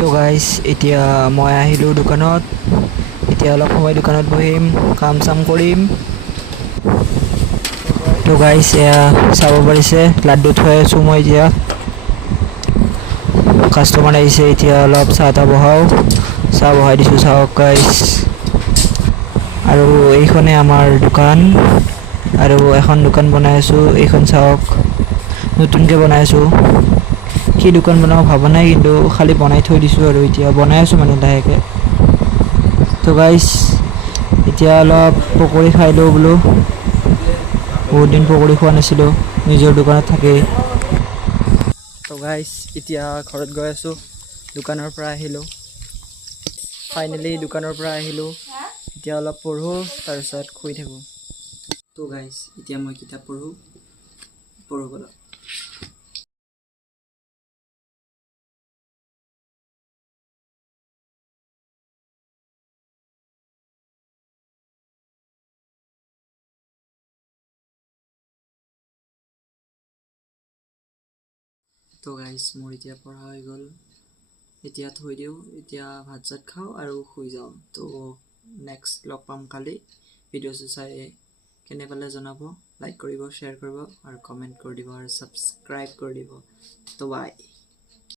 তো গাইজ এতিয়া মই আহিলোঁ দোকানত। এতিয়া অলপ সময় দোকানত বহিম, কাম চাম কৰিম। তো গাইজ এয়া চাব পাৰিছে লাড্ডু থৈ আছোঁ মই এতিয়া। কাষ্টমাৰ আহিছে, এতিয়া অলপ চাহ তাহ বহাওঁ। চাহ বহাই দিছোঁ, চাওক গাইজ। আৰু এইখনে আমাৰ দোকান, আৰু এখন দোকান বনাই আছোঁ। এইখন চাওক, নতুনকৈ বনাই আছোঁ। কি দোকান বনাওঁ ভবা নাই, কিন্তু খালি বনাই থৈ দিছোঁ আৰু এতিয়া বনাই আছোঁ মানে লাহেকৈ। তো গাইজ এতিয়া অলপ পকৰি খাই লওঁ বোলো। বহুত দিন পকৰি খোৱা নাছিলোঁ নিজৰ দোকানত থাকি। তো গাইজ এতিয়া ঘৰত গৈ আছোঁ, দোকানৰ পৰা আহিলোঁ। ফাইনেলি দোকানৰ পৰা আহিলোঁ। এতিয়া অলপ পঢ়োঁ, তাৰপিছত শুই থাকোঁ। তো গাইজ এতিয়া মই কিতাপ পঢ়োঁ বলক। তো গাইজ মোৰ এতিয়া পঢ়া হৈ গ'ল। এতিয়া থৈ দিওঁ, এতিয়া ভাত চাত খাওঁ আৰু শুই যাওঁ। তো নেক্সট লগ পাম কালি। ভিডিঅ'টো চাই কেনে পালে জনাব, লাইক কৰিব, শ্বেয়াৰ কৰিব আৰু কমেণ্ট কৰি দিব আৰু ছাবস্ক্ৰাইব কৰি দিব। তো বাই।